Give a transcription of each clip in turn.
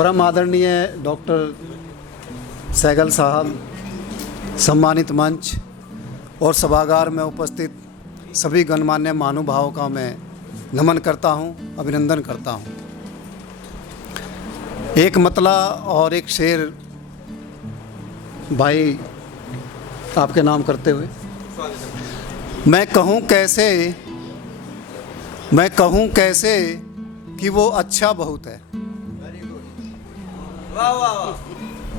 परम आदरणीय डॉक्टर सहगल साहब, सम्मानित मंच और सभागार में उपस्थित सभी गणमान्य महानुभावों का मैं नमन करता हूं, अभिनंदन करता हूं। एक मतला और एक शेर भाई आपके नाम करते हुए, मैं कहूं कैसे कि वो अच्छा बहुत है। वाह वाह वाह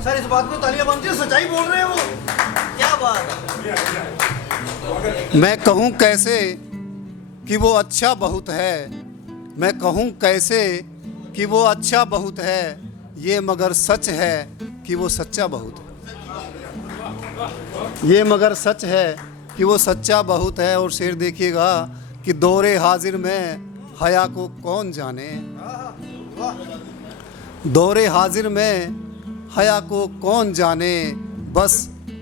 सर, इस बात में तालियां बनती है, सच्चाई बोल रहे हैं वो, क्या बात है। मैं कहूं कैसे कि वो अच्छा बहुत है, मैं कहूं कैसे कि वो अच्छा बहुत है, ये मगर सच है कि वो सच्चा बहुत है। ये मगर सच है कि वो सच्चा बहुत है। और शेर देखिएगा कि दौरे हाजिर में हया को कौन जाने, दौरे हाजिर में हया को कौन जाने, बस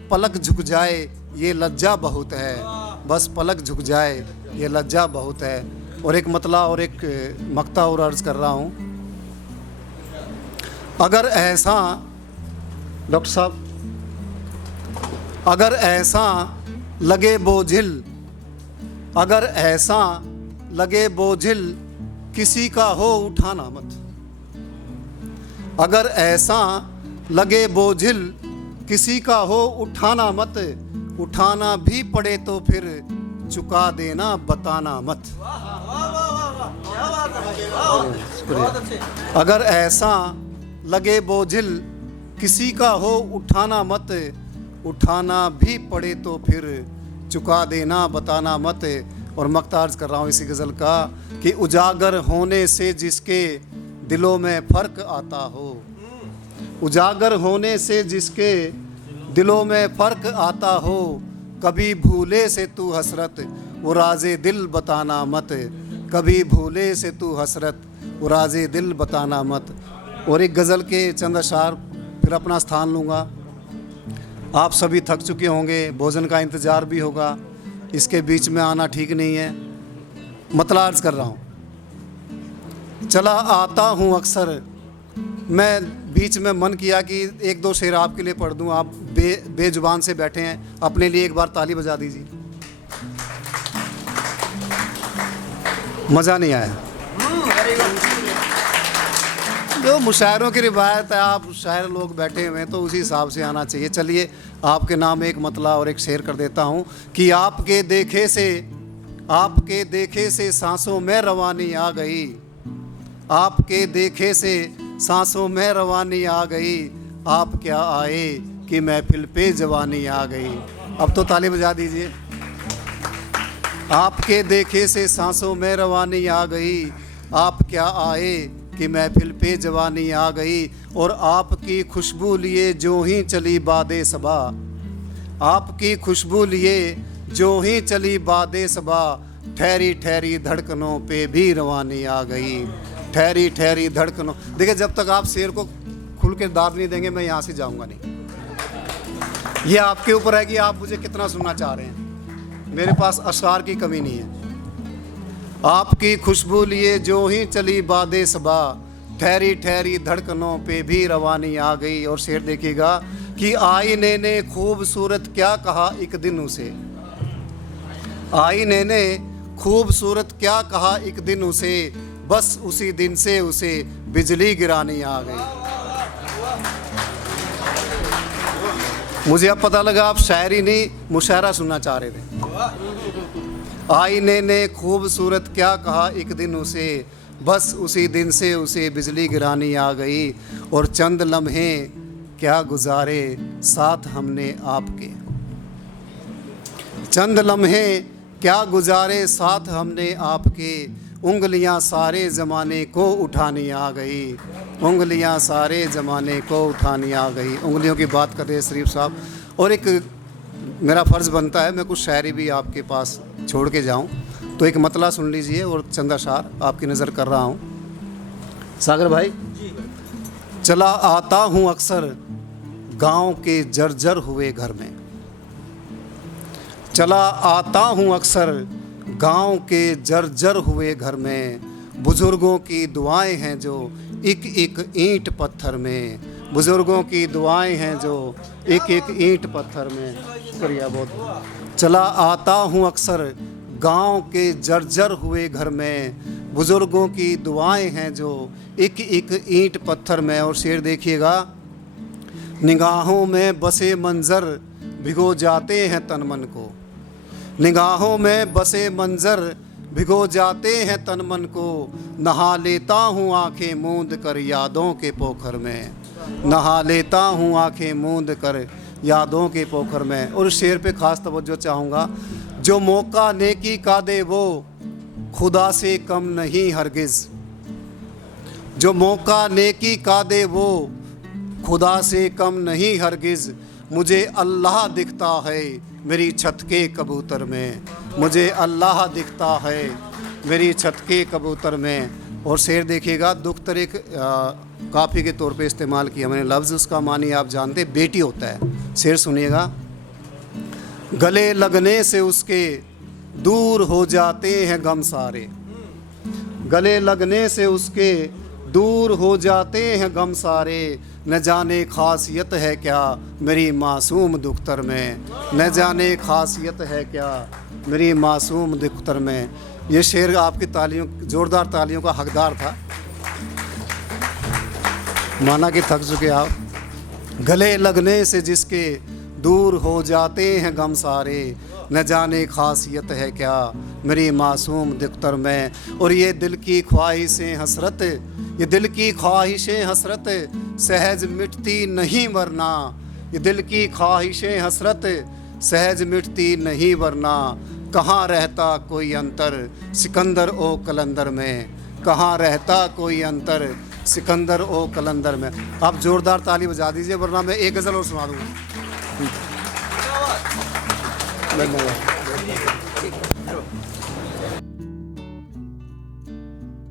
पलक झुक जाए ये लज्जा बहुत है, बस पलक झुक जाए ये लज्जा बहुत है। और एक मतला और एक मक्ता और अर्ज कर रहा हूँ। अगर ऐसा डॉक्टर साहब, अगर ऐसा लगे बोझिल, अगर ऐसा लगे बोझिल किसी का हो उठाना मत, अगर ऐसा लगे बोझिल किसी का हो उठाना मत, उठाना भी पड़े तो फिर चुका देना बताना मत। अगर ऐसा लगे बोझिल किसी का हो उठाना मत, उठाना भी पड़े तो फिर चुका देना बताना मत। और मक्तार्ज कर रहा हूँ इसी गज़ल का कि उजागर होने से जिसके दिलों में फ़र्क आता हो, उजागर होने से जिसके दिलों में फ़र्क आता हो, कभी भूले से तू हसरत वो राज़े दिल बताना मत, कभी भूले से तू हसरत वो राज़े दिल बताना मत। और एक गज़ल के चंद अशार फिर अपना स्थान लूँगा। आप सभी थक चुके होंगे, भोजन का इंतज़ार भी होगा, इसके बीच में आना ठीक नहीं है। मतला अर्ज़ कर रहा हूँ। चला आता हूँ अक्सर, मैं बीच में मन किया कि एक दो शेर आपके लिए पढ़ दूँ। आप बेजुबान से बैठे हैं, अपने लिए एक बार ताली बजा दीजिए। मज़ा नहीं आया? जो मुशायरों की रिवायत है, आप शायर लोग बैठे हुए हैं तो उसी हिसाब से आना चाहिए। चलिए आपके नाम एक मतला और एक शेर कर देता हूँ कि आपके देखे से सांसों में रवानी आ गई, आपके देखे से सांसों में रवानी आ गई, आप क्या आए कि महफिल पे जवानी आ गई। अब तो ताली बजा दीजिए। आपके देखे से सांसों में रवानी आ गई, आप क्या आए कि महफिल पे जवानी आ गई। और आपकी खुशबू लिए जो ही चली बादे सबा, आपकी खुशबू लिए जो ही चली बादे सबा, ठहरी ठहरी धड़कनों पे भी रवानी आ गई, ठहरी ठहरी धड़कनों। देखिए, जब तक आप शेर को खुल के दाद नहीं देंगे मैं यहाँ से जाऊँगा नहीं। ये आपके ऊपर है कि आप मुझे कितना सुनना चाह रहे हैं। मेरे पास अशार की कमी नहीं है। आपकी खुशबू लिए जो ही चली बादे सबा, ठहरी ठहरी धड़कनों पे भी रवानी आ गई। और शेर देखिएगा कि आईने ने खूबसूरत क्या कहा एक दिन उसे, आईने ने खूबसूरत क्या कहा एक दिन उसे, बस उसी दिन से उसे बिजली गिरानी आ गई। मुझे अब पता लगा आप शायरी नहीं मुशायरा सुनना चाह रहे थे। आईने ने खूबसूरत क्या कहा एक दिन उसे, बस उसी दिन से उसे बिजली गिरानी आ गई। और चंद लम्हे क्या गुजारे साथ हमने आपके, चंद लम्हे क्या गुजारे साथ हमने आपके, उंगलियां सारे ज़माने को उठानी आ गई, उंगलियां सारे ज़माने को उठानी आ गई। उंगलियों की बात कर रहे हैं शरीफ साहब। और एक मेरा फ़र्ज़ बनता है मैं कुछ शायरी भी आपके पास छोड़ के जाऊं, तो एक मतला सुन लीजिए और चंद अशार आपकी नज़र कर रहा हूं। सागर भाई, चला आता हूं अक्सर गांव के जर्जर हुए घर में, चला आता हूं अक्सर गांव के जर्जर हुए घर में, बुजुर्गों की दुआएं हैं जो एक एक ईंट पत्थर में। बुज़ुर्गों की दुआएं हैं जो एक एक ईंट पत्थर में। शुक्रिया बहुत। चला आता हूँ अक्सर गांव के जर्जर हुए घर में, बुज़ुर्गों की दुआएं हैं जो एक एक ईंट पत्थर में। और शेर देखिएगा, निगाहों में बसे मंज़र भिगो जाते हैं तन मन को, निगाहों में बसे मंज़र भिगो जाते हैं तन मन को, नहा लेता हूँ आंखें मूंद कर यादों के पोखर में, नहा लेता हूँ आंखें मूंद कर यादों के पोखर में। और शेर पे ख़ास तवज्जो चाहूँगा, जो मौका नेकी का दे वो खुदा से कम नहीं हरगिज़, जो मौका नेकी का दे वो खुदा से कम नहीं हरगिज़, मुझे अल्लाह दिखता है मेरी छत के कबूतर में, मुझे अल्लाह दिखता है मेरी छत के कबूतर में। और शेर देखिएगा, दुख तरीक काफ़ी के तौर पे इस्तेमाल किया मैंने लफ्ज़, उसका मानी आप जानते बेटी होता है। शेर सुनिएगा, गले लगने से उसके दूर हो जाते हैं गम सारे, गले लगने से उसके दूर हो जाते हैं गम सारे, न जाने खासियत है क्या मेरी मासूम दुख्तर में, न जाने खासियत है क्या मेरी मासूम दुख्तर में। ये शेर आपकी तालियों, ज़ोरदार तालियों का हकदार था, माना कि थक चुके आप। गले लगने से जिसके दूर हो जाते हैं गम सारे, न जाने खासियत है क्या मेरी मासूम दुख्तर में। और ये दिल की ख्वाहिशें हसरत, ये दिल की ख्वाहिशें हसरत सहज मिटती नहीं वरना, ये दिल की ख्वाहिशें हसरत सहज मिटती नहीं वरना, कहाँ रहता कोई अंतर सिकंदर ओ कलंदर में, कहाँ रहता कोई अंतर सिकंदर ओ कलंदर में। आप ज़ोरदार ताली बजा दीजिए वरना मैं एक गज़ल और सुना दूँगा। धन्यवाद।